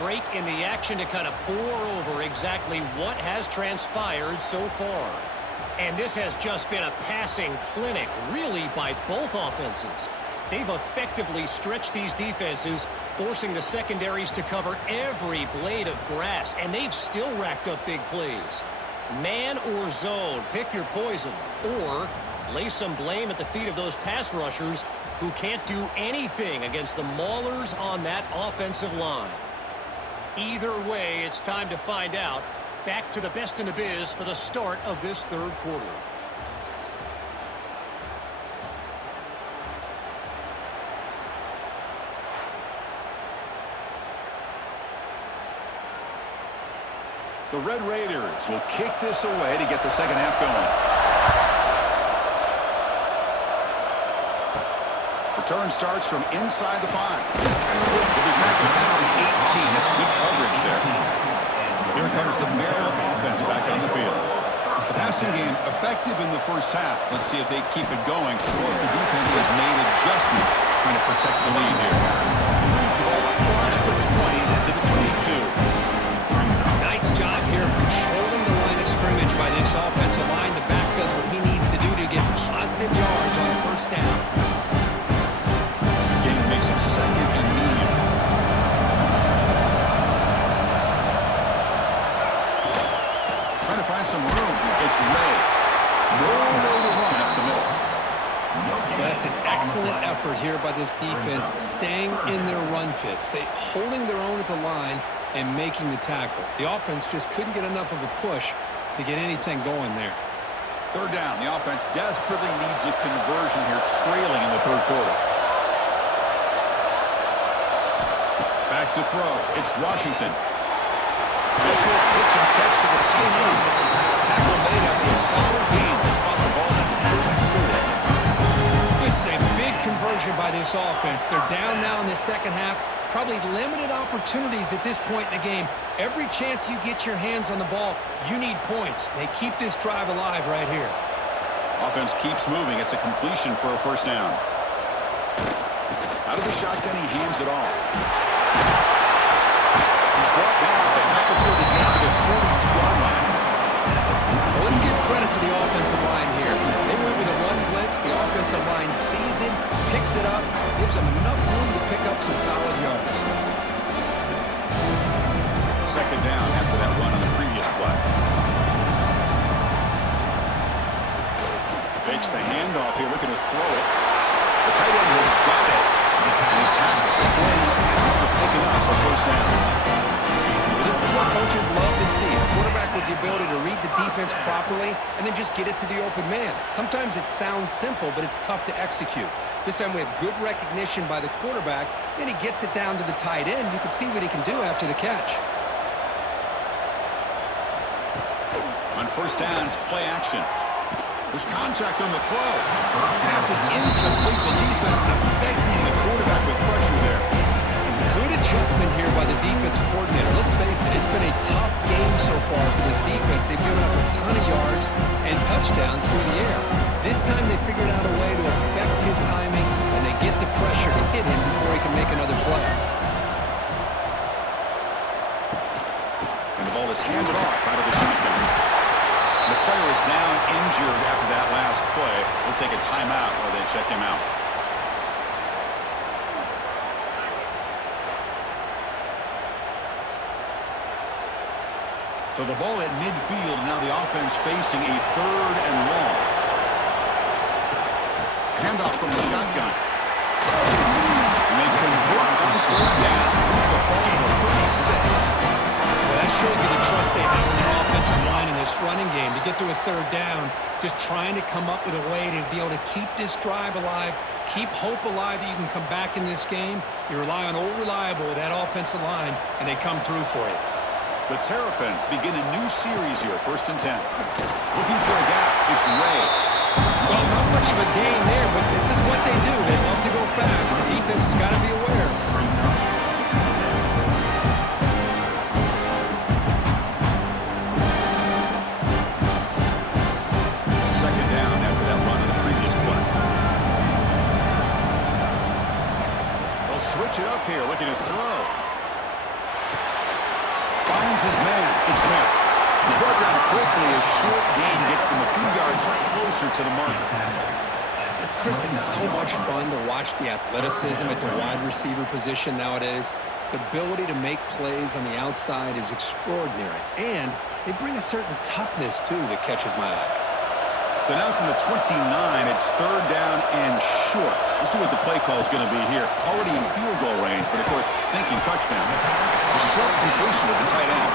break in the action to kind of pour over exactly what has transpired so far. And this has just been a passing clinic, really, by both offenses. They've effectively stretched these defenses, forcing the secondaries to cover every blade of grass, and they've still racked up big plays. Man or zone, pick your poison, or lay some blame at the feet of those pass rushers who can't do anything against the maulers on that offensive line. Either way, it's time to find out. Back to the best in the biz for the start of this third quarter. The Red Raiders will kick this away to get the second half going. Return starts from inside the 5. Will be tackled at the 18. That's good coverage there. Here comes the Maryland offense back on the field. The passing game effective in the first half. Let's see if they keep it going or if the defense has made adjustments trying to protect the lead here. He moves the ball across the 20 to the 22. Nice job here of controlling the line of scrimmage by this offensive line. The back does what he needs to do to get positive yards on the first down. Game makes it second and medium. Trying to find some room. It's Ray. No way to run up the middle. That's an excellent effort here by this defense, staying in their run fits. They holding their own at the line and making the tackle. The offense just couldn't get enough of a push to get anything going there. Third down. The offense desperately needs a conversion here, trailing in the third quarter. Back to throw. It's Washington. A short pitch and catch to the tight end. Tackle made after a solid gain to spot the ball at the 34. This is a big conversion by this offense. They're down now in the second half. Probably limited opportunities at this point in the game. Every chance you get your hands on the ball, you need points. They keep this drive alive right here. Offense keeps moving. It's a completion for a first down. Out of the shotgun, he hands it off. He's brought down, but not before the end of the 42-yard line. Well, let's give credit to the offensive line here. They went with a run blitz. The offensive line sees it, picks it up, gives them enough room to pick up some solid yards. Second down after that run on the previous play. Fakes the handoff here, looking to throw it. The tight end has got it. And he's tackled. After picking up a first down. Well, this is what coaches love to see. A quarterback with the ability to read the defense properly and then just get it to the open man. Sometimes it sounds simple, but it's tough to execute. This time we have good recognition by the quarterback. Then he gets it down to the tight end. You can see what he can do after the catch. On first down, it's play action. There's contact on the throw. Pass is incomplete. The defense affecting the quarterback with pressure there. Good adjustment here by the defensive coordinator. Let's face it, it's been a tough game so far for this defense. They've given up a ton of yards and touchdowns through the air. This time they figured out a way to affect his timing, and they get the pressure to hit him before he can make another play. And the ball is handed off out of the shotgun. The player is down injured after that last play. We'll take a timeout while they check him out. So the ball at midfield, now the offense facing a third and long. Handoff from the shotgun. And they convert on third down. The ball to the 36. Well, that shows you the trust they have in their offensive line in this running game. To get to a third down, just trying to come up with a way to be able to keep this drive alive, keep hope alive that you can come back in this game. You rely on old reliable, that offensive line, and they come through for you. The Terrapins begin a new series here, 1st and 10. Looking for a gap, it's Ray. Well, not much of a gain there, but this is what they do. They love to go fast. The defense has got to be aware. Second down after that run on the previous play. They'll switch it up here, looking to throw. finds his man in Smith. He's brought down quickly. A short gain gets them a few yards closer to the marker. Chris, it's so much fun to watch the athleticism at the wide receiver position nowadays. The ability to make plays on the outside is extraordinary. And they bring a certain toughness, too, that catches my eye. So now from the 29, it's third down and short. Let's see what the play call is going to be here. Already in field goal range, but of course, thinking touchdown. A short completion to the tight end.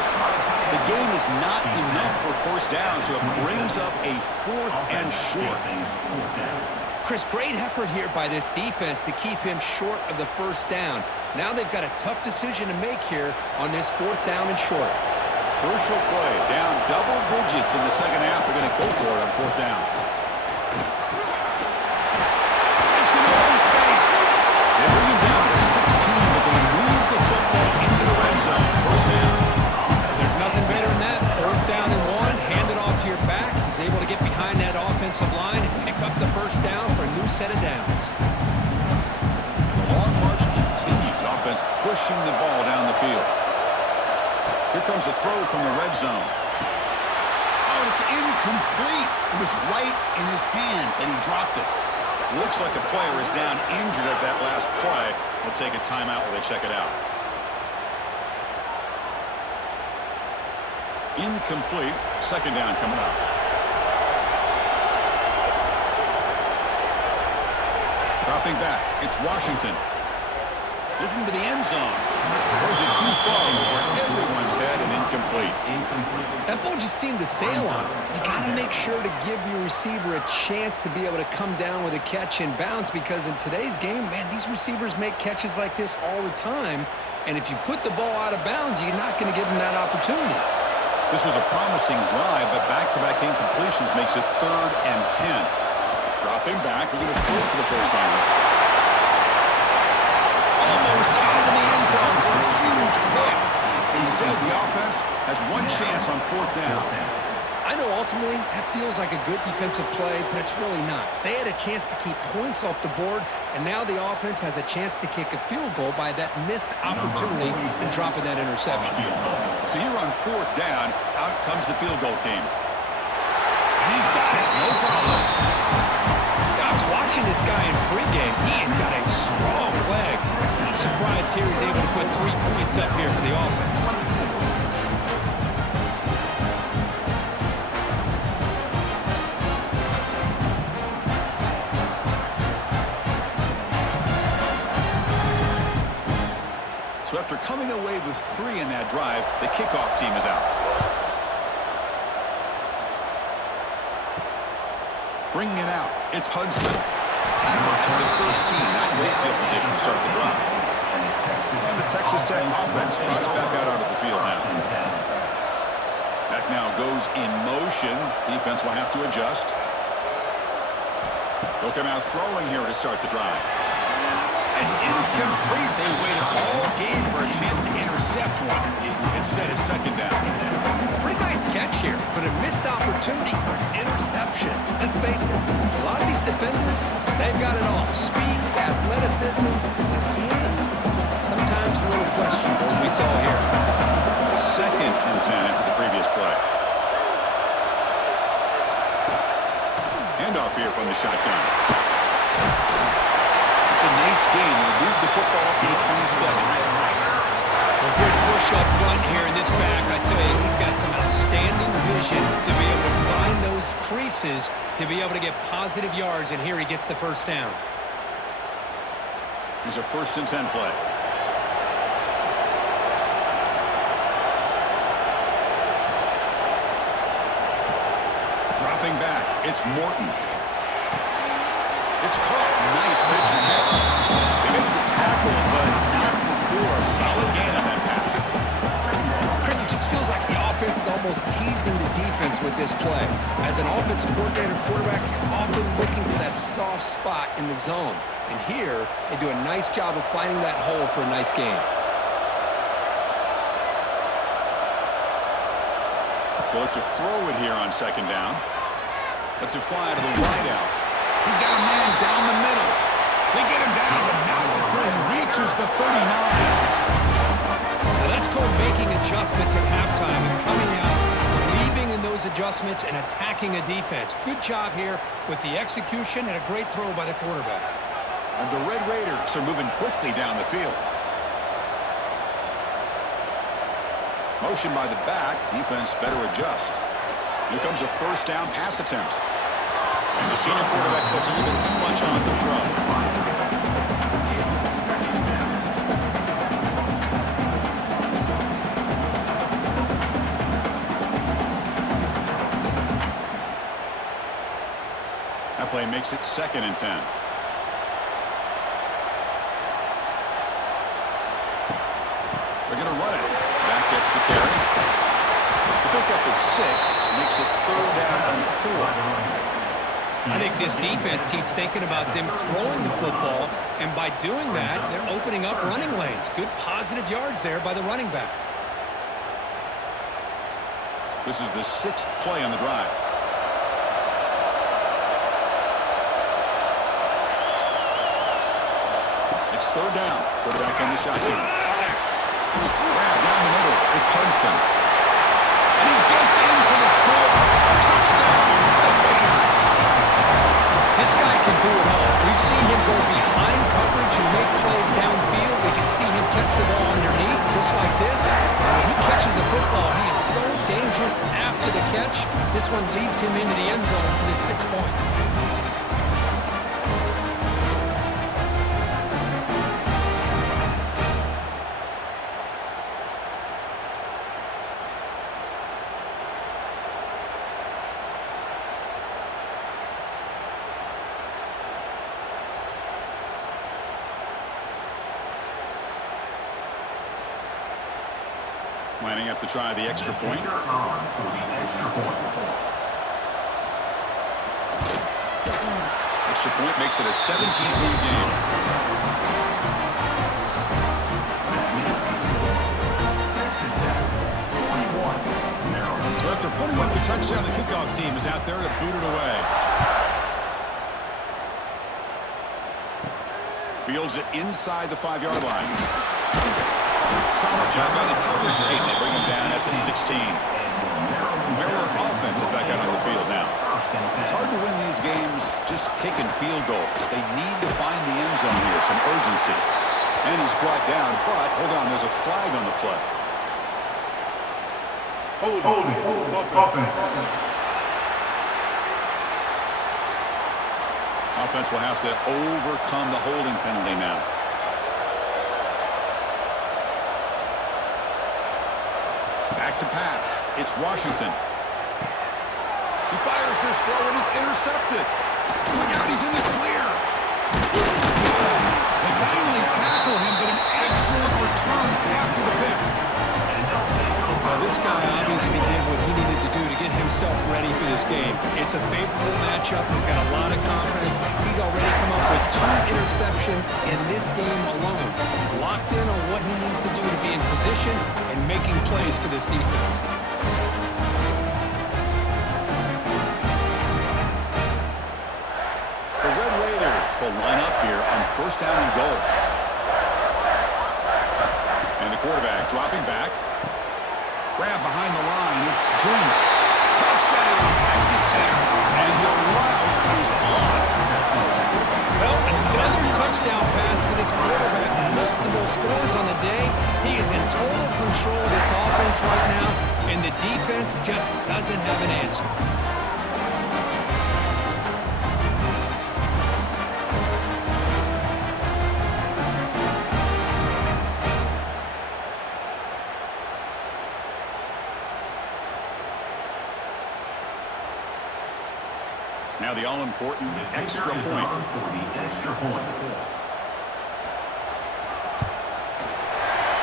The gain is not enough for first down, so it brings up a fourth and short. Chris, great effort here by this defense to keep him short of the first down. Now they've got a tough decision to make here on this fourth down and short. Crucial play. Down double digits in the second half. They're going to go for it on fourth down. Makes an open space. They bring him down to 16, but they move the football into the red zone. First down. There's nothing better than that. Fourth down and one. Hand it off to your back. He's able to get behind that offensive line and pick up the first down for a new set of downs. The long march continues. Offense pushing the ball down the field. Here comes a throw from the red zone. Oh, it's incomplete. It was right in his hands, and he dropped it. Looks like a player is down injured at that last play. We'll take a timeout while they check it out. Incomplete. Second down coming up. Dropping back. It's Washington. Looking to the end zone. Throws it too far over everyone's head and incomplete. That ball just seemed to sail on him. You got to make sure to give your receiver a chance to be able to come down with a catch and bounce, because in today's game, man, these receivers make catches like this all the time. And if you put the ball out of bounds, you're not going to give them that opportunity. This was a promising drive, but back-to-back incompletions makes it third and 10. Dropping back, we're going to throw for the first time. Almost out of the end zone for a huge pick. Instead, the offense has one chance on fourth down. I know ultimately that feels like a good defensive play, but it's really not. They had a chance to keep points off the board, and now the offense has a chance to kick a field goal by that missed opportunity and dropping that interception. So here on fourth down, out comes the field goal team. And he's got it, no problem. I was watching this guy in pregame. He has got a strong leg. I'm surprised here he's able to put 3 points up here for the offense. So after coming away with 3 in that drive, the kickoff team is out. Bringing it out, it's Hudson. Tackle at the 13, not great field position to start the drive. And the Texas Tech offense trots back out onto the field now. Back now goes in motion. Defense will have to adjust. They'll come out throwing here to start the drive. It's incomplete. They waited all game for a chance to intercept one. Instead, it's second down. Pretty nice catch here, but a missed opportunity for an interception. Let's face it, a lot of these defenders, they've got it all. Speed, athleticism, and hands, sometimes a little questionable, as we saw here. Second and 10 after the previous play. Handoff here from the shotgun. It's a nice game. We'll move the football up to the 27. A good push up front here in this back. I tell you, he's got some outstanding vision to be able to find those creases, to be able to get positive yards, and here he gets the first down. Here's a first and 10 play. Dropping back, it's Morton. It's caught. Nice pitch and catch. They make the tackle, but not before. A solid gain on that pass. Chris, it just feels like the offense is almost teasing the defense with this play. As an offensive coordinator quarterback, you're often looking for that soft spot in the zone. And here, they do a nice job of finding that hole for a nice game. They look to throw it here on second down. Let's it fly to the wideout. He's got a man down the middle. They get him down, but not before he reaches the 39. Now that's called making adjustments. adjustments at halftime and coming out, believing in those adjustments and attacking a defense. Good job here with the execution and a great throw by the quarterback. And the Red Raiders are moving quickly down the field. Motion by the back. Defense better adjust. Here comes a first down pass attempt. And the senior quarterback puts a little bit too much on the throw. That play makes it 2nd and 10. They're going to run it. Back gets the carry. The pickup is 6. Makes it 3rd down and 4. I think this defense keeps thinking about them throwing the football, and by doing that, they're opening up running lanes. Good positive yards there by the running back. This is the 6th play on the drive. It's 3rd down. Quarterback in the shotgun. Grab down the middle. It's Hudson. And he gets in for the score. Touchdown, Red Raiders. This guy can do it all. We've seen him go behind coverage and make plays downfield. We can see him catch the ball underneath, just like this. And when he catches the football, he is so dangerous after the catch. This one leads him into the end zone for the 6 points. Lining up to try the extra point. Extra point makes it a 17-point game. So after putting up the touchdown, the kickoff team is out there to boot it away. Fields it inside the 5-yard line. Solid job by the coverage team. They bring him down at the 16. Maryland offense is back out on the field now. It's hard to win these games just kicking field goals. They need to find the end zone here, some urgency. And he's brought down, but hold on, there's a flag on the play. Hold it. Offense will have to overcome the holding penalty now. Back to pass. It's Washington. He fires this throw and it's intercepted. Look out, he's in the clear. They finally tackle him, but an excellent return after the pick. Well, this guy obviously did what he needed to do to get himself ready for this game. It's a favorable matchup. He's got a lot of confidence. He's already come up with 2 interceptions in this game alone. Locked in on what he needs to do to be in position and making plays for this defense. The Red Raiders will line up here on 1st down and goal. And the quarterback dropping back. Grab behind the line. It's Junior. Touchdown, Texas Tech. And the route is on. Well, another touchdown pass for this quarterback. Multiple scores on the day. He is in total control of this offense right now, and the defense just doesn't have an answer. Now the all-important extra point.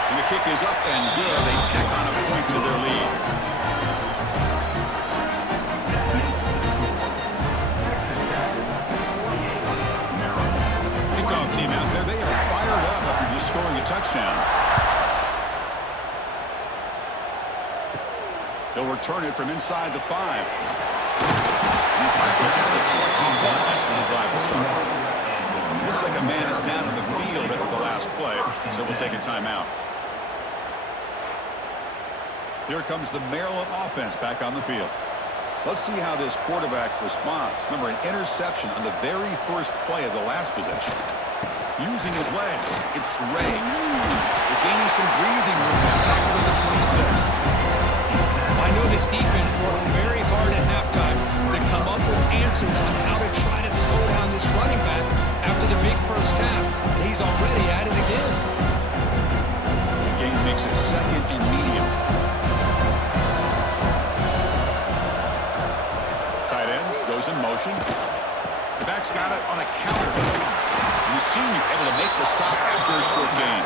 And the kick is up and good. They tack on a point to their lead. Kickoff team out there. They are fired up after just scoring a touchdown. They'll return it from inside the 5. He's tackled at the 21. That's when the drive will start. Looks like a man is down in the field after the last play, so we'll take a timeout. Here comes the Maryland offense back on the field. Let's see how this quarterback responds. Remember, an interception on the very first play of the last possession. Using his legs, it's Ray. They're gaining some breathing room now, tackled at the 26. I know this defense worked very hard at halftime to come up with answers on how to try to slow down this running back after the big first half, and he's already at it again. The game makes it second and medium. Tight end goes in motion. The back's got it on a counter. And the senior able to make the stop after a short gain.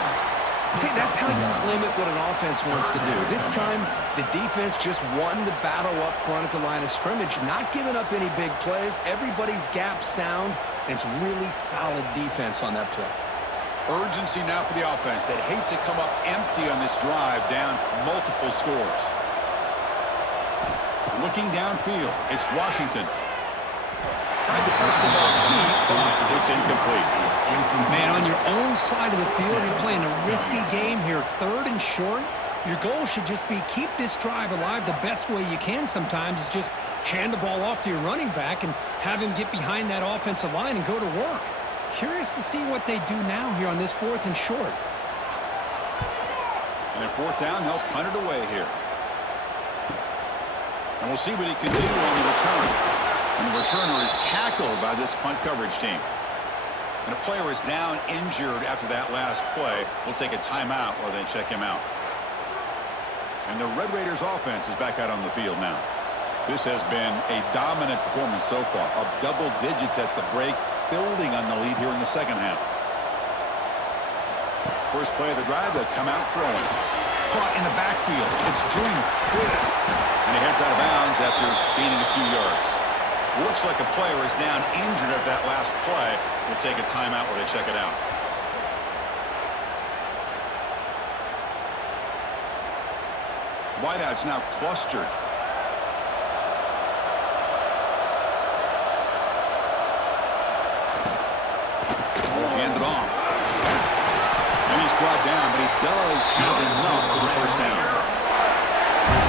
See, that's how you limit what an offense wants to do. This time, the defense just won the battle up front at the line of scrimmage, not giving up any big plays. Everybody's gap sound, and it's really solid defense on that play. Urgency now for the offense that hates to come up empty on this drive, down multiple scores. Looking downfield, it's Washington. Tried to push the ball deep, but it's incomplete. Man, on your own side of the field, you're playing a risky game here, 3rd and short. Your goal should just be keep this drive alive the best way you can sometimes is just hand the ball off to your running back and have him get behind that offensive line and go to work. Curious to see what they do now here on this 4th and short. And at 4th down, they'll punt it away here. And we'll see what he can do on the return. And the returner is tackled by this punt coverage team. And a player is down injured after that last play. We'll take a timeout while they check him out. And the Red Raiders offense is back out on the field now. This has been a dominant performance so far. Up double digits at the break, building on the lead here in the second half. First play of the drive, they'll come out throwing. Caught in the backfield. It's Dreamer. And he heads out of bounds after gaining a few yards. Looks like a player is down injured at that last play. We'll take a timeout while they check it out. Wideouts now clustered. Will hand it off. And he's brought down, but he does have enough for the first down.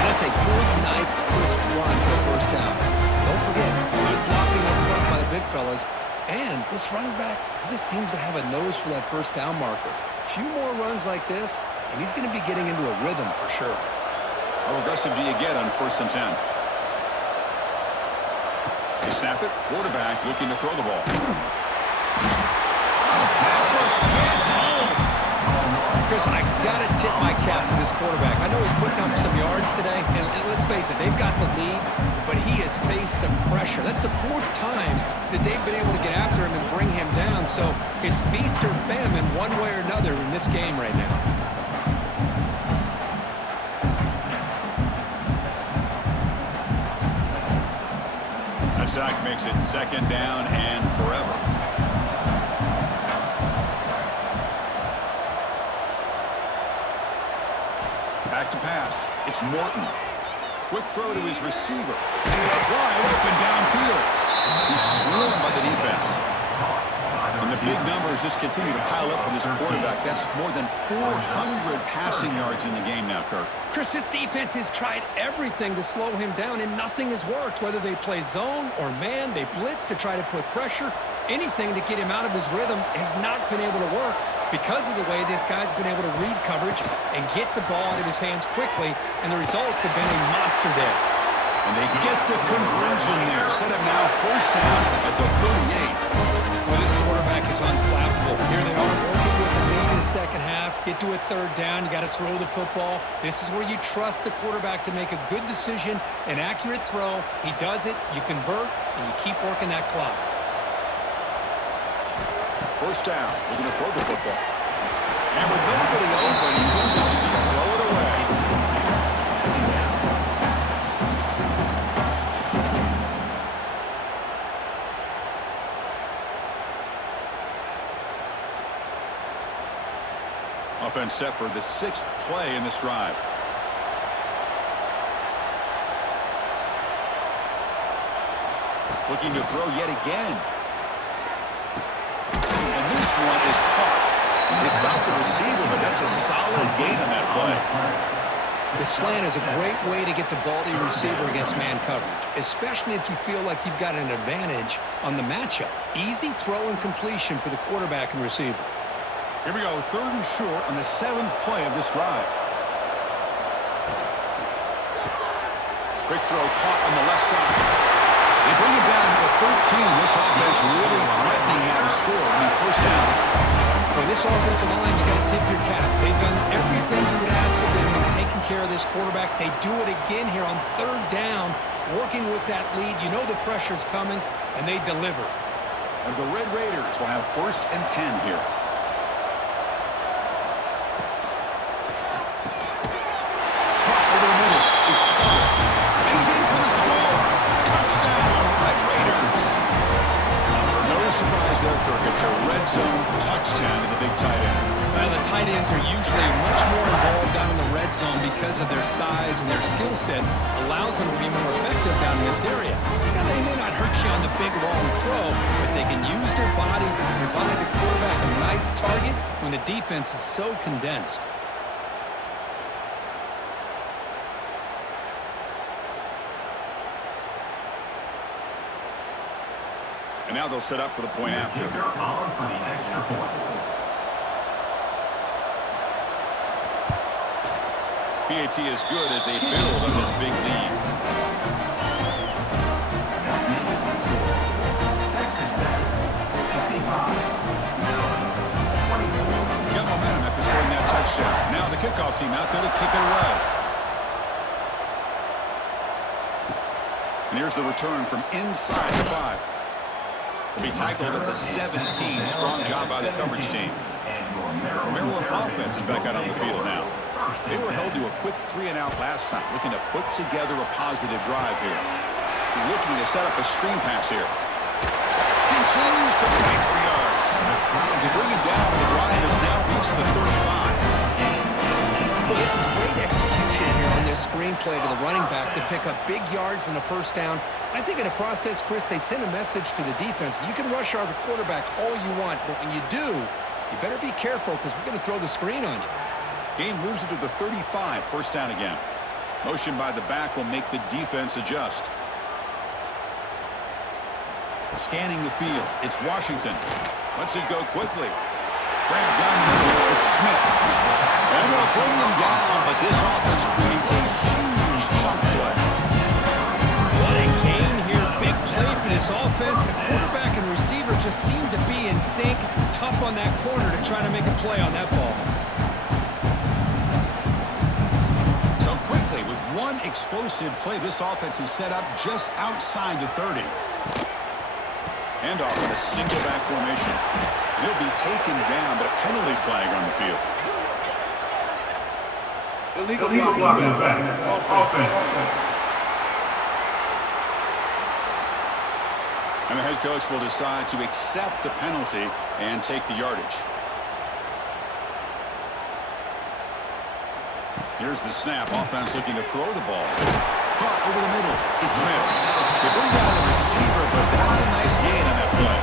That's a good, nice, crisp run for a first down. Don't forget, good blocking up front by the big fellas. And this running back, he just seems to have a nose for that first down marker. A few more runs like this, and he's going to be getting into a rhythm for sure. How aggressive do you get on 1st and 10? They snap it. Quarterback looking to throw the ball. Pass rush gets home. Chris, I got to tip my cap to this quarterback. I know he's putting up some yards today, and let's face it, they've got the lead, but he has faced some pressure. That's the 4th time that they've been able to get after him and bring him down. So it's feast or famine one way or another in this game right now. That sack makes it 2nd down and forever. Back to pass. It's Morton. Quick throw to his receiver. Wide open downfield. He's swarmed by the defense. And the big numbers just continue to pile up for this quarterback. That's more than 400 passing yards in the game now, Kirk. Chris, this defense has tried everything to slow him down, and nothing has worked. Whether they play zone or man, they blitz to try to put pressure. Anything to get him out of his rhythm has not been able to work because of the way this guy's been able to read coverage and get the ball out of his hands quickly, and the results have been a monster day. And they get the conversion there. Set up now 1st down at the 38. Well, this quarterback is unflappable. Here they are working with the lead in the second half. Get to a 3rd down. You got to throw the football. This is where you trust the quarterback to make a good decision, an accurate throw. He does it, you convert, and you keep working that clock. 1st down. We're going to throw the football. And with nobody open, he chooses to just throw it away. Offense set for the 6th play in this drive. Looking to throw yet again. And this one is caught. They stopped the receiver, but that's a solid gain on that play. The slant is a great way to get the ball to your receiver against man coverage, especially if you feel like you've got an advantage on the matchup. Easy throw and completion for the quarterback and receiver. Here we go, 3rd and short on the 7th play of this drive. Quick throw caught on the left side. They bring it down to the 13. This offense really threatening now to score on the first down. For this offensive line, you got to tip your cap. They've done everything you would ask of them in taking care of this quarterback. They do it again here on 3rd down, working with that lead. You know the pressure's coming, and they deliver. And the Red Raiders will have 1st and 10 here. Caught over the middle. It's caught. And he's in for the score. Touchdown, Red Raiders. No surprise there, Kirk. It's a red zone touchdown to the big tight end. Well, the tight ends are usually much more involved down in the red zone because of their size and their skill set allows them to be more effective down in this area. Now, they may not hurt you on the big, long throw, but they can use their bodies to provide the quarterback a nice target when the defense is so condensed. And now they'll set up for the point after. PAT is good as they build on this big lead. Got momentum after scoring that touchdown. Now the kickoff team out there to kick it away. And here's the return from inside the 5. Will be tackled at the 17. Strong job by the coverage team. The Maryland offense is back out on the field now. They were held to a quick 3-and-out last time, looking to put together a positive drive here. Looking to set up a screen pass here. Continues to fight for yards. They bring him down, and the drive has now reached the 35. Well, this is great execution here on this screen play to the running back to pick up big yards in the 1st down. I think in the process, Chris, they send a message to the defense. You can rush our quarterback all you want, but when you do, you better be careful because we're going to throw the screen on you. Game moves it to the 35, 1st down again. Motion by the back will make the defense adjust. Scanning the field, it's Washington. Lets it go quickly. Grab down the middle, it's Smith. And they'll bring him down, but this offense creates a huge chunk play. What a gain here. Big play for this offense. The quarterback and receiver just seem to be in sync. Tough on that corner to try to make a play on that ball. One explosive play, this offense is set up just outside the 30. Handoff in a single back formation. And he'll be taken down, but a penalty flag on the field. Illegal block in the back. Offense. And the head coach will decide to accept the penalty and take the yardage. Here's the snap. Offense looking to throw the ball. Caught over the middle. It's Smith. They bring down the receiver, but that's a nice gain on that play.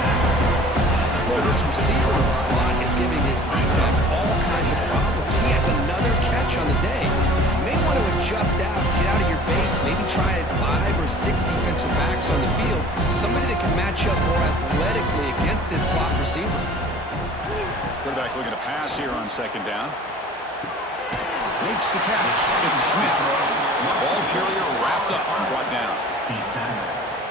Boy, this receiver in the slot is giving his defense all kinds of problems. He has another catch on the day. You may want to adjust out, get out of your base, maybe try 5 or 6 defensive backs on the field. Somebody that can match up more athletically against this slot receiver. Quarterback looking to pass here on 2nd down. Makes the catch. It's Smith. Ball carrier wrapped up and brought down.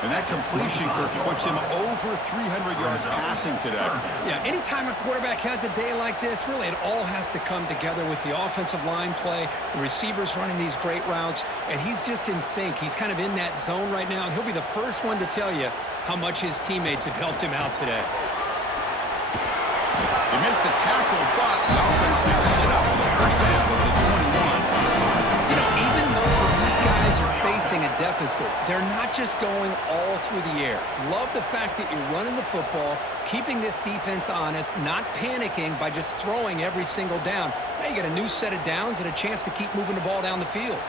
And that completion, Kirk, puts him over 300 yards passing today. Yeah, anytime a quarterback has a day like this, really it all has to come together with the offensive line play, the receivers running these great routes, and he's just in sync. He's kind of in that zone right now, and he'll be the first one to tell you how much his teammates have helped him out today. They make the tackle, but the offense now set up with the 1st down of the 21. You know, even though these guys are facing a deficit, they're not just going all through the air. Love the fact that you're running the football, keeping this defense honest, not panicking by just throwing every single down. Now you got a new set of downs and a chance to keep moving the ball down the field.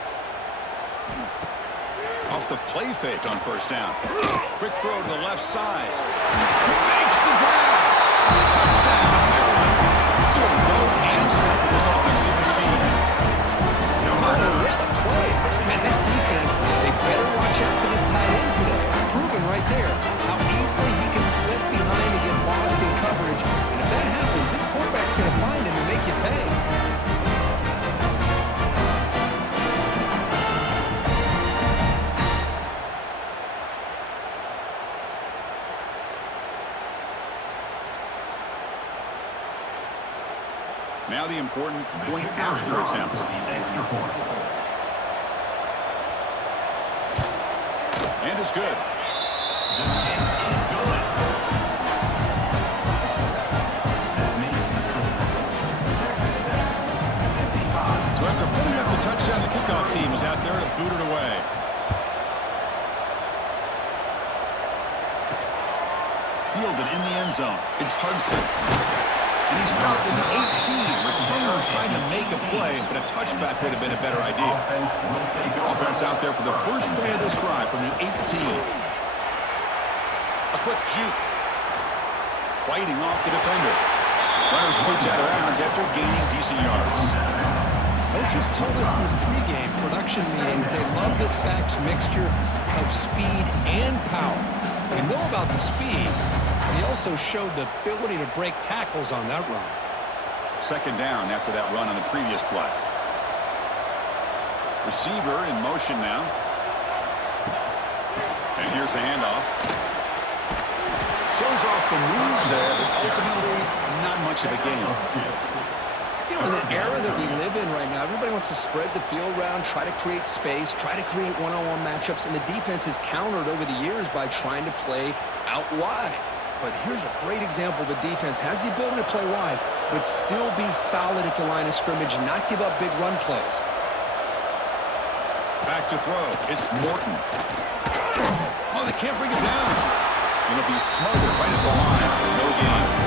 Off the play fake on 1st down. Quick throw to the left side. He makes the grab. Touchdown, Maryland. Still no answer for this offensive machine. The rhythm Now the important point after attempt. And it's good. So after putting up the touchdown, the kickoff team is out there to boot it away. Fielded in the end zone. It's Hudson. And he stopped in the 18. Returner trying to make a play, but a touchback would have been a better idea. Offense out there for the first play of this drive from the 18. A quick juke. Fighting off the defender. Runner scoots out of bounds after gaining decent yards. Coaches told us in the pregame production meetings they love this back's mixture of speed and power. We know about the speed. He also showed the ability to break tackles on that run. Second down after that run on the previous play. Receiver in motion now. And here's the handoff. Shows off the moves there, but ultimately not much of a gain. You know, in the era that we live in right now, everybody wants to spread the field around, try to create space, try to create one-on-one matchups, and the defense is countered over the years by trying to play out wide. But here's a great example of a defense has the ability to play wide, but still be solid at the line of scrimmage and not give up big run plays. Back to throw. It's Morton. Oh, they can't bring it down. It'll be smothered right at the line for no gain.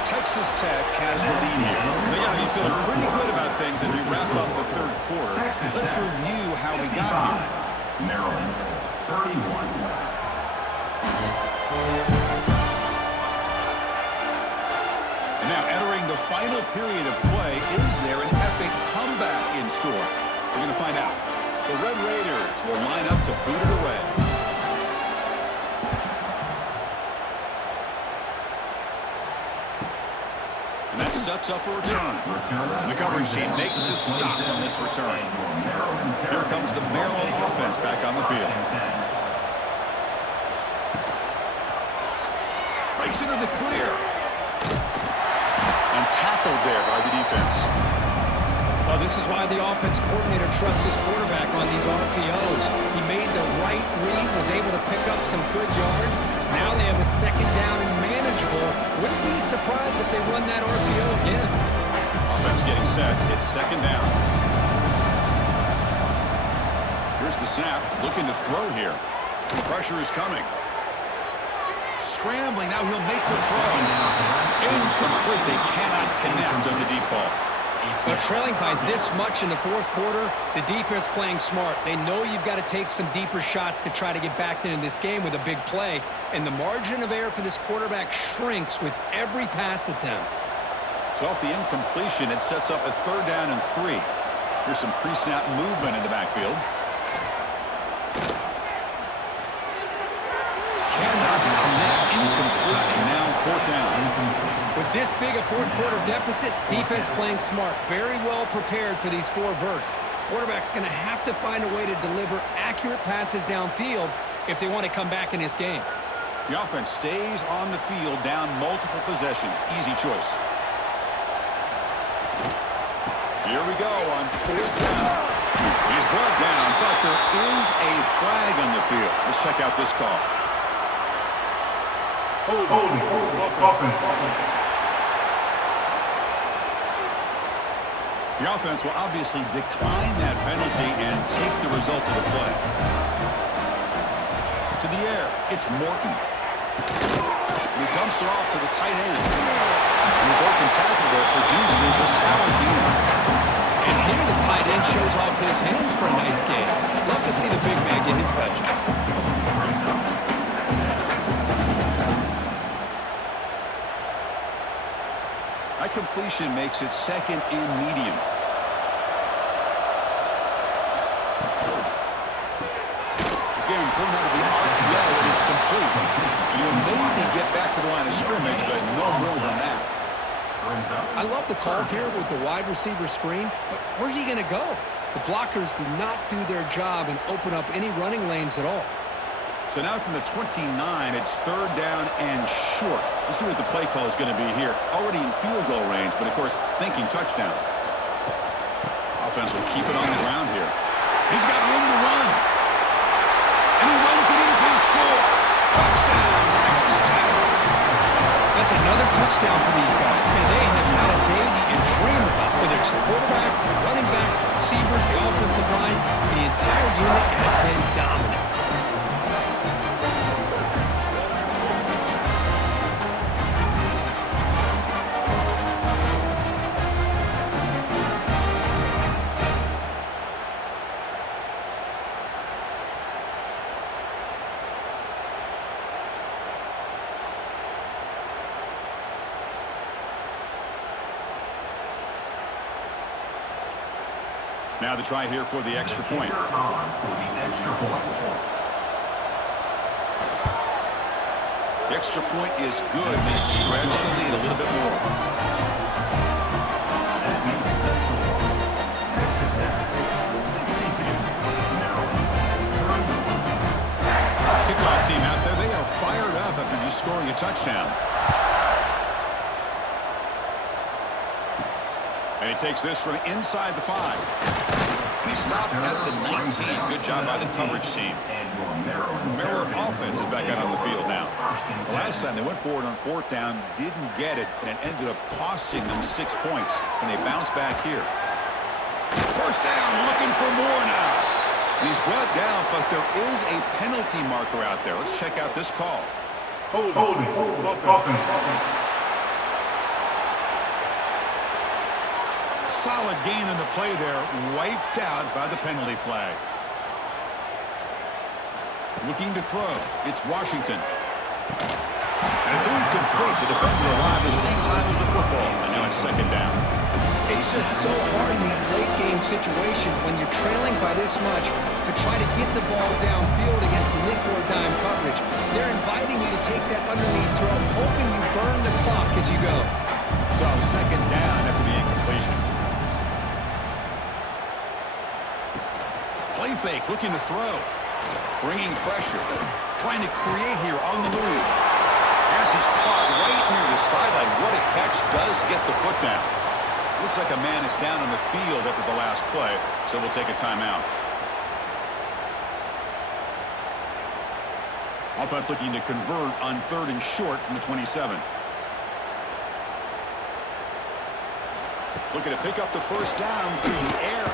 Texas Tech has the lead here. They got to be feeling pretty good about things as we wrap up the third quarter. Let's review how we got here. Maryland, 31. And now entering the final period of play, is there an epic comeback in store? We're going to find out. The Red Raiders will line up to boot it away. And that sets up a return. The coverage team makes the stop on this return. Here comes the Maryland offense back on the field. Breaks into the clear. And tackled there by the defense. Well, this is why the offense coordinator trusts his quarterback on these RPOs. He made the right read, was able to pick up some good yards. Now they have a second down and manageable. Wouldn't be surprised if they run that RPO again. Offense getting set. It's second down. Here's the snap. Looking to throw here. The pressure is coming. Scrambling. Now he'll make the throw. Incomplete. They cannot connect on the deep ball. But trailing by this much in the fourth quarter, the defense playing smart. They know you've got to take some deeper shots to try to get back into this game with a big play. And the margin of error for this quarterback shrinks with every pass attempt. So off the incompletion, it sets up a third down and 3. Here's some pre-snap movement in the backfield. Cannot connect. Incomplete. And now fourth down. With this big a fourth quarter deficit, defense playing smart, very well prepared for these 4 verts. Quarterback's going to have to find a way to deliver accurate passes downfield if they want to come back in this game. The offense stays on the field down multiple possessions. Easy choice. Here we go on fourth down. He's brought down, but there is a flag on the field. Let's check out this call. Holding. Offense. The offense will obviously decline that penalty and take the result of the play. To the air, it's Morton. He dumps it off to the tight end. And the broken tackle there produces a solid gain. And here the tight end shows off his hands for a nice game. Love to see the big man get his touches. That completion makes it second and medium. Again, thrown out of the RPO, and it's complete. You'll maybe get back to the line of scrimmage, but no more than that. I love the call here with the wide receiver screen, but where's he going to go? The blockers do not do their job and open up any running lanes at all. So now from the 29, it's third down and short. Let's see what the play call is going to be here. Already in field goal range, but of course, thinking touchdown. Offense will keep it on the ground here. He's got room to run. And he runs it in for the score. Touchdown, Texas Tech. That's another touchdown for these guys. Man, they have had a day that you dream about. Whether it's the quarterback, the running back, the receivers, the offensive line, the entire unit has been dominant. Now the try here for the extra point. The extra point is good. They stretch the lead a little bit more. Kickoff team out there. They are fired up after just scoring a touchdown. And he takes this from inside the 5. And he stopped at the 19. Good job by the coverage team. The Maryland offense is back out on the field now. The last time they went forward on fourth down, didn't get it, and it ended up costing them 6 points. And they bounce back here. First down, looking for more now. And he's brought down, but there is a penalty marker out there. Let's check out this call. Holding. Offense. Solid gain in the play there, wiped out by the penalty flag. Looking to throw. It's Washington. And it's incomplete. The defender arrived the same time as the football. And now it's second down. It's just so hard in these late game situations when you're trailing by this much to try to get the ball downfield against nickel or dime coverage. They're inviting you to take that underneath throw, hoping you burn the clock as you go. So second down after the incompletion. Play fake, looking to throw. Bringing pressure. Trying to create here on the move. Pass is caught right near the sideline. What a catch. Does get the foot down. Looks like a man is down on the field after the last play, so we'll take a timeout. Offense looking to convert on third and short from the 27. Looking to pick up the first down through the air.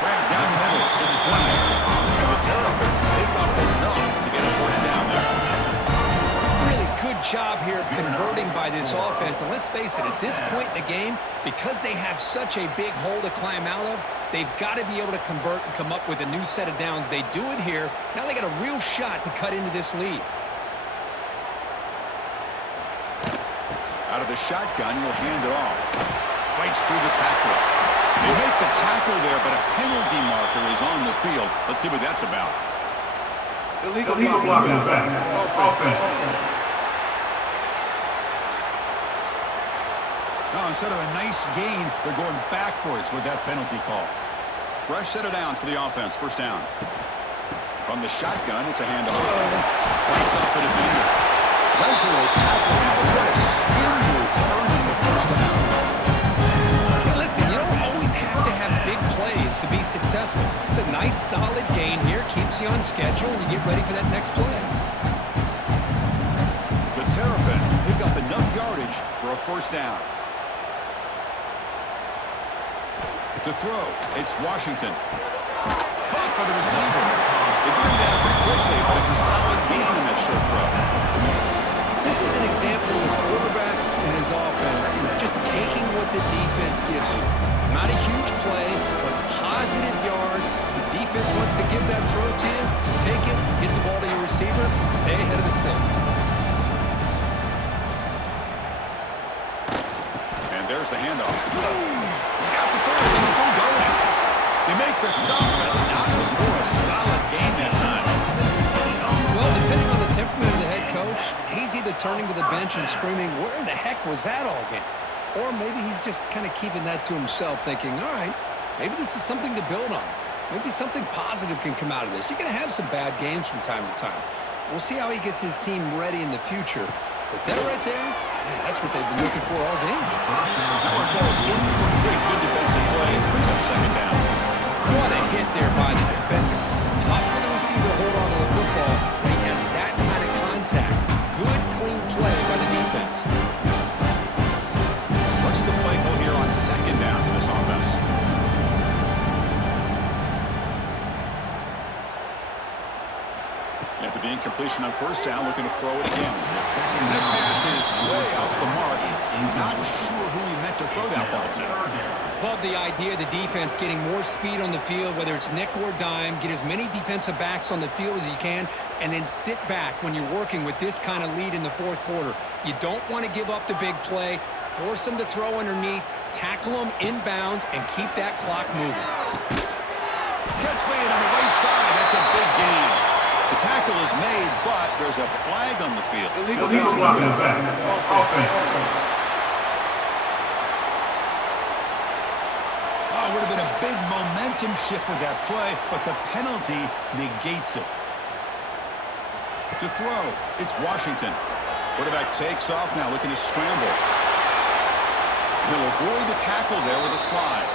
Grab down the middle. It's Fleming. And the Terrapins make up enough to get a first down there. Really good job here of converting by this offense. And let's face it, at this point in the game, because they have such a big hole to climb out of, they've got to be able to convert and come up with a new set of downs. They do it here. Now they got a real shot to cut into this lead. Out of the shotgun, you'll hand it off. Fights through the tackle. They make the tackle there, but a penalty marker is on the field. Let's see what that's about. Illegal block in the back. Offense. Now, instead of a nice gain, they're going backwards with that penalty call. Fresh set of downs for the offense. First down. From the shotgun, it's a handoff. Breaks off the defender. Eventually tackle him, but what a spin move earning the first down. Listen, you don't always have to have big plays to be successful. It's a nice, solid gain here. Keeps you on schedule, and you get ready for that next play. The Terrapins pick up enough yardage for a first down. To throw, it's Washington. Caught by the receiver. They get him down pretty quickly, but it's a solid gain in that short throw. This is an example of a quarterback and his offense just taking what the defense gives you. Not a huge play, but positive yards. The defense wants to give that throw to you. Take it, get the ball to your receiver, stay ahead of the sticks. And there's the handoff. He's got the first and still going. They make the stop, but not before a solid gain that time. Well, depending on the temperament of the head coach, he's either turning to the bench and screaming, where the heck was that all game? Or maybe he's just kind of keeping that to himself, thinking, all right, maybe this is something to build on. Maybe something positive can come out of this. You're going to have some bad games from time to time. We'll see how he gets his team ready in the future. But that right there, man, that's what they've been looking for all game. That one falls in for great good defensive play. Brings up second down. What a hit there by the defender. Tough for the receiver to hold on to the football when he has that kind of contact. Good, clean play by the defense. What's the play call here on second down for this offense? After the incompletion on first down, looking to throw it again. And that pass is way off the mark. Not sure who he meant to throw that ball to. Love the idea of the defense getting more speed on the field, whether it's nickel or dime. Get as many defensive backs on the field as you can, and then sit back when you're working with this kind of lead in the fourth quarter. You don't want to give up the big play. Force them to throw underneath, tackle them inbounds, and keep that clock moving. Catch made on the right side. That's a big gain. The tackle is made, but there's a flag on the field. Illegal blocking back. Offense. Oh, would have been a big momentum shift with that play, but the penalty negates it. To throw, it's Washington. Quarterback takes off now, looking to scramble. He'll avoid the tackle there with a slide.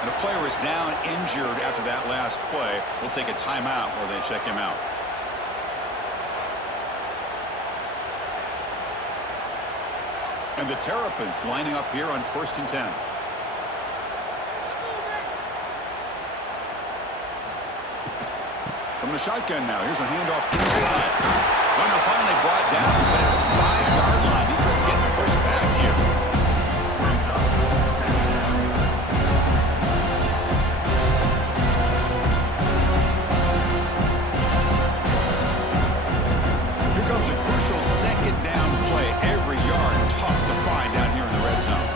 And a player is down injured after that last play. We'll take a timeout while they check him out. And the Terrapins lining up here on 1st and 10. From the shotgun now, here's a handoff inside. Runner finally brought down, but at the 5-yard line, defense getting pushed back here. Here comes a crucial second down play. Every yard tough to find down here in the red zone.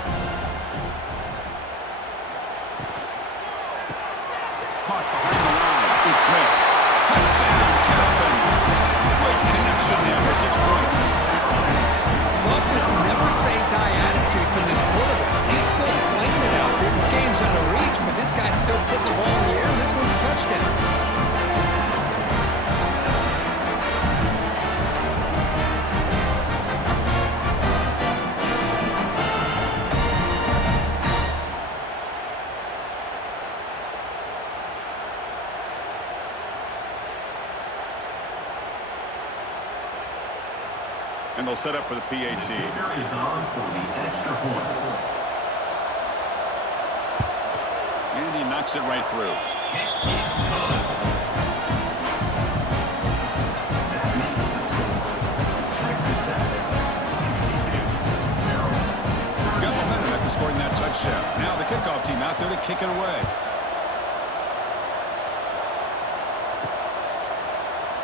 Caught behind the line. It's Smith. Touchdown, Terrapins. Great connection there for 6 points. Love this never-say-die attitude from this quarterback. He's still slinging it out there. This game's out of reach, but this guy's still putting the ball in the air, and this one's a touchdown. And they'll set up for the PAT. And he knocks it right through. Got momentum after scoring that touchdown. Now the kickoff team out there to kick it away.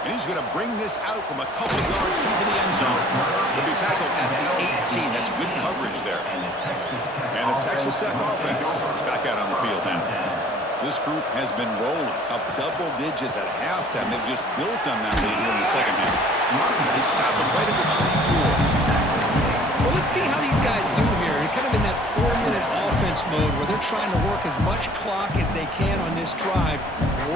And he's going to bring this out from a couple yards deep in the end zone. He'll be tackled at the 18. That's good coverage there. And the Texas Tech offense is back out on the field now. This group has been rolling up double digits at halftime. They've just built on that lead here in the second half. They stop it right at the 24. Well, let's see how these guys do here. They're kind of in that 4-minute offense mode where they're trying to work as much clock as they can on this drive,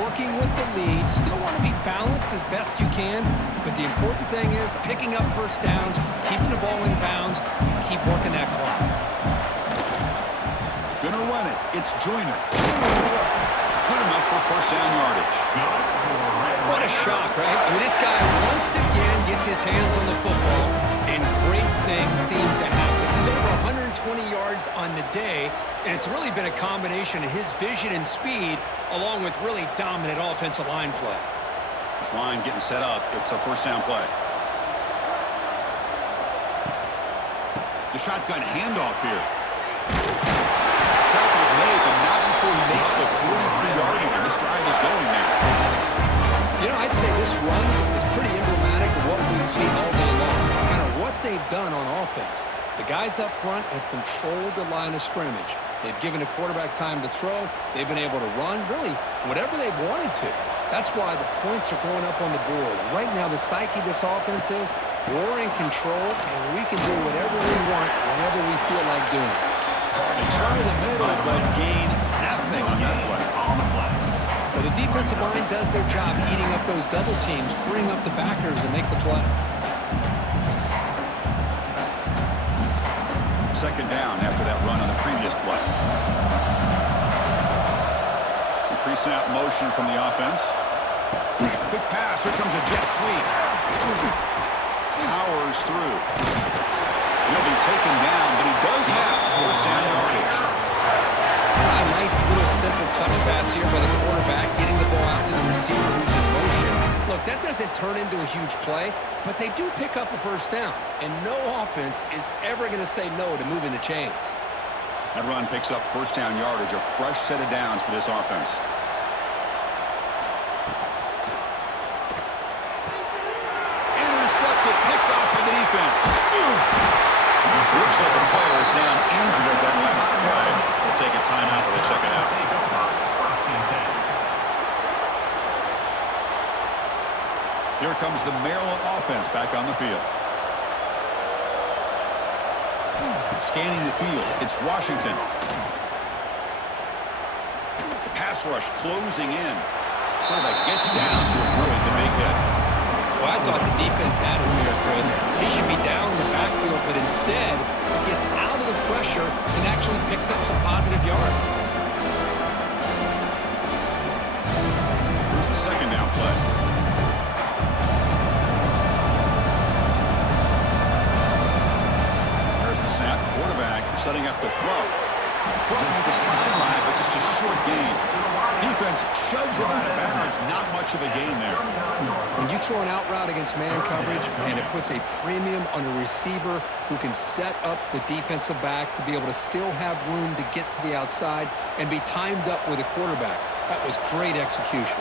working with the lead. Still want to be balanced as best you can, but the important thing is picking up first downs, keeping the ball in bounds, and keep working that clock. Gonna run it. It's Joyner. Good enough for first down yardage. What a shock, right? I mean, this guy once again gets his hands on the football, and great things seem to happen. He's over 120 yards on the day, and it's really been a combination of his vision and speed, along with really dominant offensive line play. This line getting set up. It's a first down play. The shotgun handoff here. Tackle's made, but not before he makes the 43-yard line. This drive is going now. You know, I'd say this run is pretty emblematic of what we've seen all day long. No matter what they've done on offense, the guys up front have controlled the line of scrimmage. They've given the quarterback time to throw. They've been able to run, really, whatever they've wanted to. That's why the points are going up on the board. Right now, the psyche of this offense is we're in control, and we can do whatever we want whenever we feel like doing it. They try the middle, but gain nothing on that play. Well, the defensive line does their job eating up those double teams, freeing up the backers to make the play. Second down after that run on the previous play. Pre-snap motion from the offense. Quick pass. Here comes a jet sweep. Powers through. He'll be taken down, but he does have first down yardage. A nice little simple touch pass here by the quarterback, getting the ball out to the receiver who's in motion. Look, that doesn't turn into a huge play, but they do pick up a first down, and no offense is ever going to say no to moving the chains. That run picks up first down yardage, a fresh set of downs for this offense. Intercepted, picked off by the defense. Looks like the player is down injured at that last play. We'll take a timeout while they check it out. Here comes the Maryland offense back on the field. Scanning the field, it's Washington. The pass rush closing in. Quarterback gets down to avoid the big hit. Well, I thought the defense had him here, Chris. He should be down in the backfield, but instead, he gets out of the pressure and actually picks up some positive yards. Here's the second down play. There's the snap. Quarterback setting up the throw. Throw to the sideline, but just a short gain. Defense shoves him out of bounds. Not much of a gain there. When you throw an out route against man coverage, man, it puts a premium on a receiver who can set up the defensive back to be able to still have room to get to the outside and be timed up with a quarterback. That was great execution.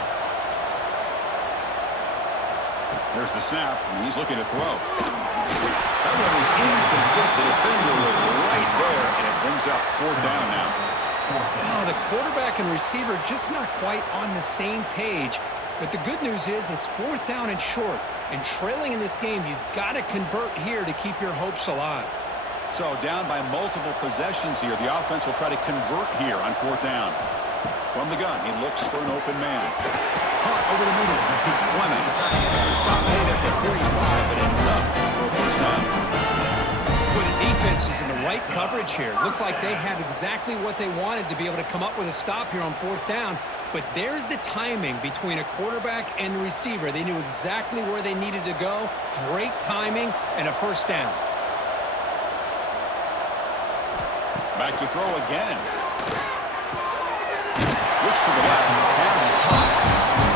There's the snap, and he's looking to throw. That one is incomplete. The defender was right there, and it brings up fourth down now. Oh, the quarterback and receiver just not quite on the same page. But the good news is it's fourth down and short. And trailing in this game, you've got to convert here to keep your hopes alive. So down by multiple possessions here. The offense will try to convert here on fourth down. From the gun, he looks for an open man. Caught over the middle. It's Fleming. Stop made at the 45, but enough for a first down. Well, the defense is in the right coverage here. Looked like they had exactly what they wanted to be able to come up with a stop here on fourth down. But there's the timing between a quarterback and the receiver. They knew exactly where they needed to go. Great timing and a first down. Back to throw again. Looks to the left. Pass caught.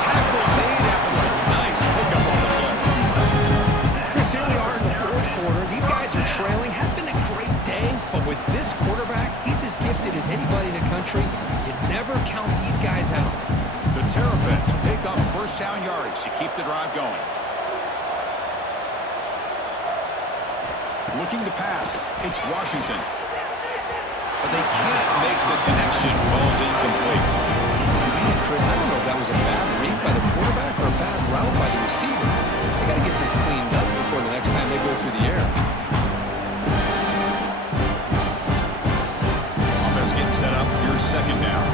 Tackle made after a nice pickup on the play. Chris, here we are in the fourth quarter. These guys are trailing. Had been a great day, but with this quarterback, he's as gifted as anybody in the country. You never count these guys out. The Terrapins pick up first down yardage to keep the drive going. Looking to pass. It's Washington. But they can't make the connection. Ball's incomplete. Man, Chris, I don't know if that was a bad read by the quarterback or a bad route by the receiver. They got to get this cleaned up before the next time they go through the air. Offense getting set up. Here's second down.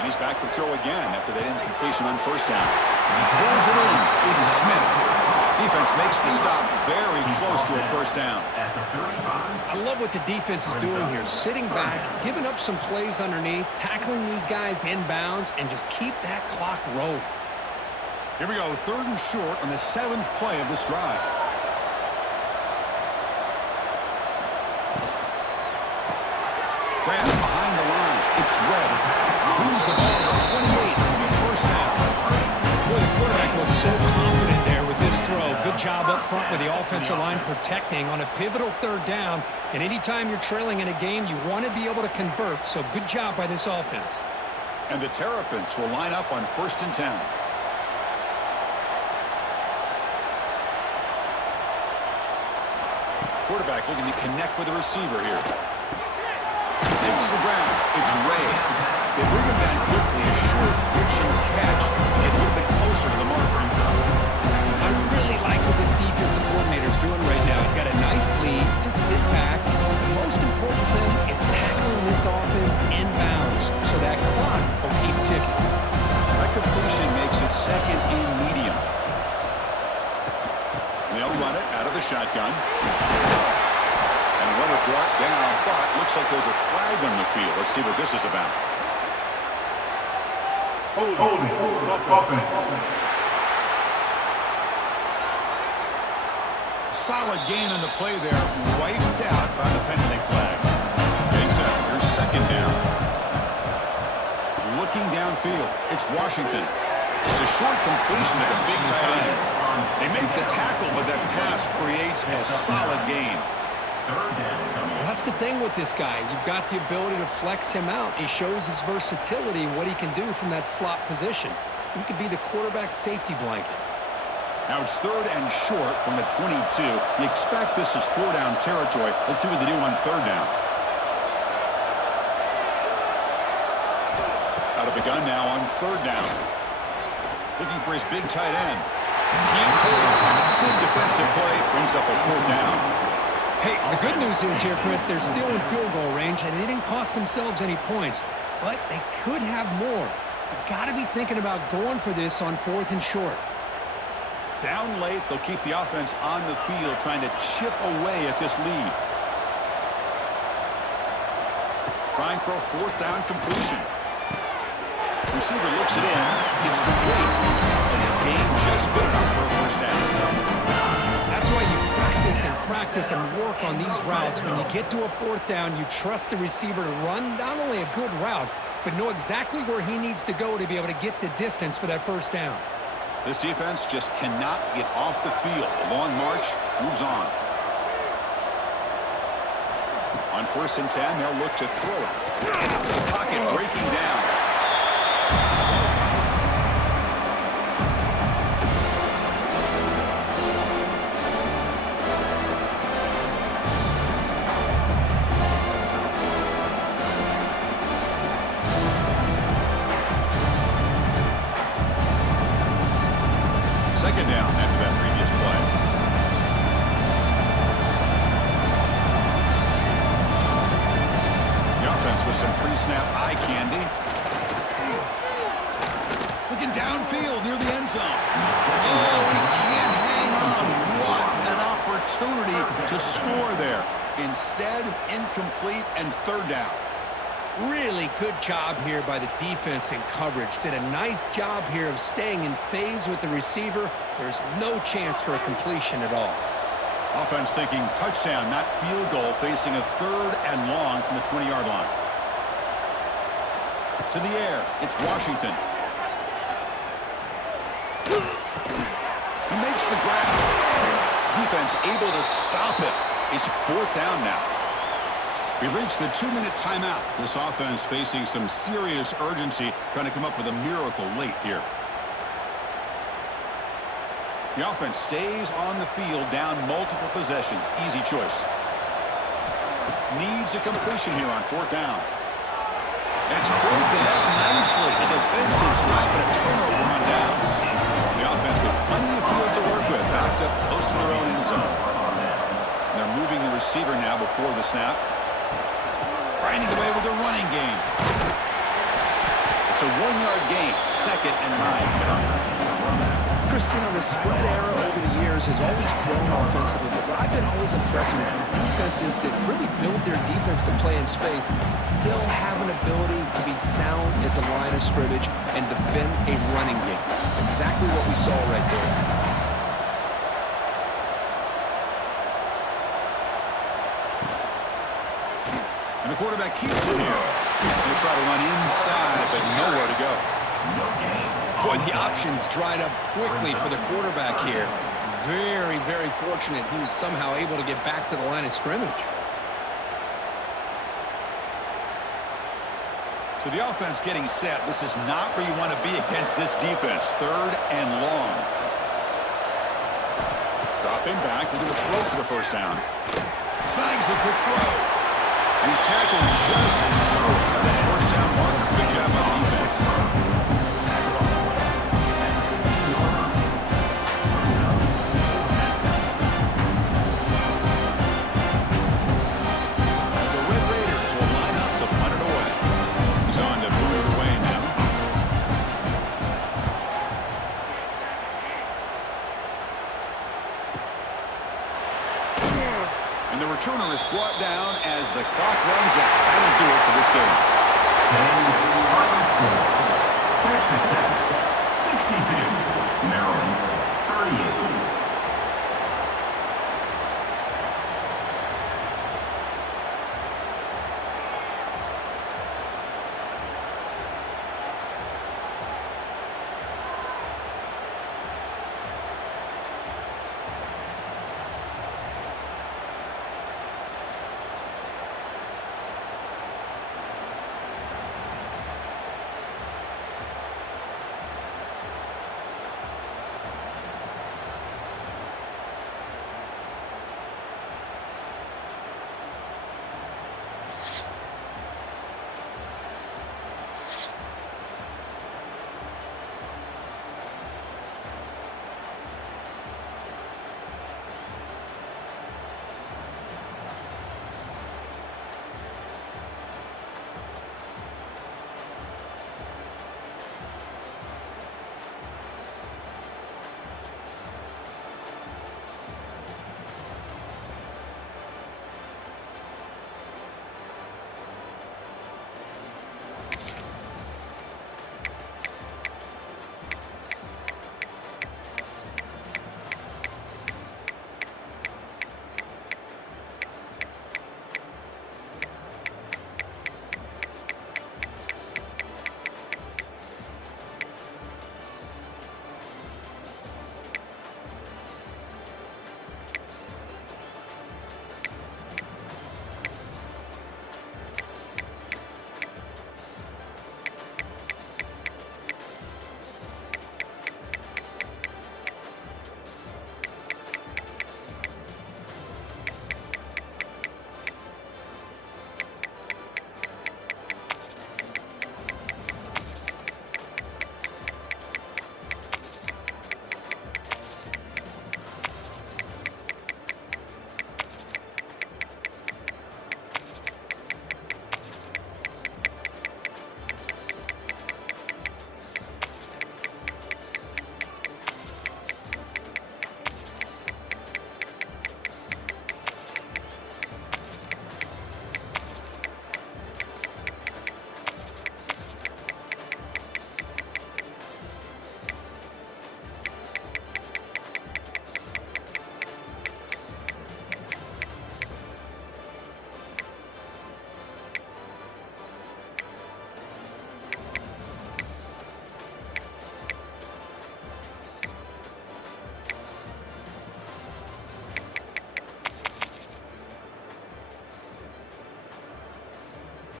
And he's back to throw again after that incompletion on first down. Pulls it in. It's Smith. Defense makes the stop very close to a first down. I love what the defense is doing here. Sitting back, giving up some plays underneath, tackling these guys inbounds, and just keep that clock rolling. Here we go, third and short on the 7th play of this drive. Grant behind the line. It's Red. Moves the ball to the 28. First down. Boy, the quarterback looks so confident there with this throw. Good job up front with the offensive line protecting on a pivotal third down. And anytime you're trailing in a game, you want to be able to convert. So good job by this offense. And the Terrapins will line up on 1st and 10. Quarterback looking to connect with the receiver here. Takes the ground. It's Ray. They bring him down quickly. A short pitch and catch. Get a little bit closer to the marker. I really like what this defensive coordinator is doing right now. He's got a nice lead to sit back. The most important medium. They'll run it out of the shotgun. And a runner brought down, but looks like there's a flag on the field. Let's see what this is about. Holding. Offense. Solid gain on the play there, wiped out by the penalty flag. Getting set, here's second down. Looking downfield, it's Washington. It's a short completion to the big tight end. They make the tackle, but that pass creates a solid gain. That's the thing with this guy. You've got the ability to flex him out. He shows his versatility and what he can do from that slot position. He could be the quarterback safety blanket. Now it's third and short from the 22. You expect this is 4-down territory. Let's see what they do on third down. Out of the gun now on third down. Looking for his big tight end. Good defensive play. Brings up a fourth down. Hey, the good news is here, Chris, they're still in field goal range, and they didn't cost themselves any points. But they could have more. You got to be thinking about going for this on fourth and short. Down late, they'll keep the offense on the field trying to chip away at this lead. Trying for a fourth down completion. Receiver looks it in. It's complete. And the game just good enough for a first down. That's why you practice and work on these routes. When you get to a fourth down, you trust the receiver to run not only a good route, but know exactly where he needs to go to be able to get the distance for that first down. This defense just cannot get off the field. The long march moves on. On 1st and 10, they'll look to throw it. The pocket breaking down. Second down after that previous play. The offense with some pre-snap eye candy. Looking downfield near the end zone. Oh, he can't hang on. What an opportunity to score there. Instead, incomplete and third down. Really good job here by the defense in coverage. Did a nice job here of staying in phase with the receiver. There's no chance for a completion at all. Offense thinking touchdown, not field goal, facing a third and long from the 20-yard line. To the air, it's Washington. He makes the grab. Defense able to stop it. It's fourth down now. We've reached the 2-minute timeout. This offense facing some serious urgency, trying to come up with a miracle late here. The offense stays on the field, down multiple possessions. Easy choice. Needs a completion here on fourth down. And it's broken up nicely. A defensive stop and a turnover on downs. The offense with plenty of field to work with, backed up close to their own end zone. They're moving the receiver now before the snap. Grinding away with a running game. It's a 1-yard gain, 2nd and 9. Christian, the spread era over the years has always grown offensively, but what I've been always impressed with defenses that really build their defense to play in space still have an ability to be sound at the line of scrimmage and defend a running game. It's exactly what we saw right there. And the quarterback keeps it here. They try to run inside, but nowhere to go. Boy, the options dried up quickly for the quarterback here. Very, very fortunate he was somehow able to get back to the line of scrimmage. So the offense getting set. This is not where you want to be against this defense. 3rd and long. Dropping back. Looking to throw for the first down. Snags the quick throw. And he's tackled just short of that first down marker. Good job by the defense. The Red Raiders will line up to punt it away. He's on to move it away now. And the returner is brought down as the clock runs out. That'll do it for this game. Today's final score, Texas Tech 62, Maryland 38.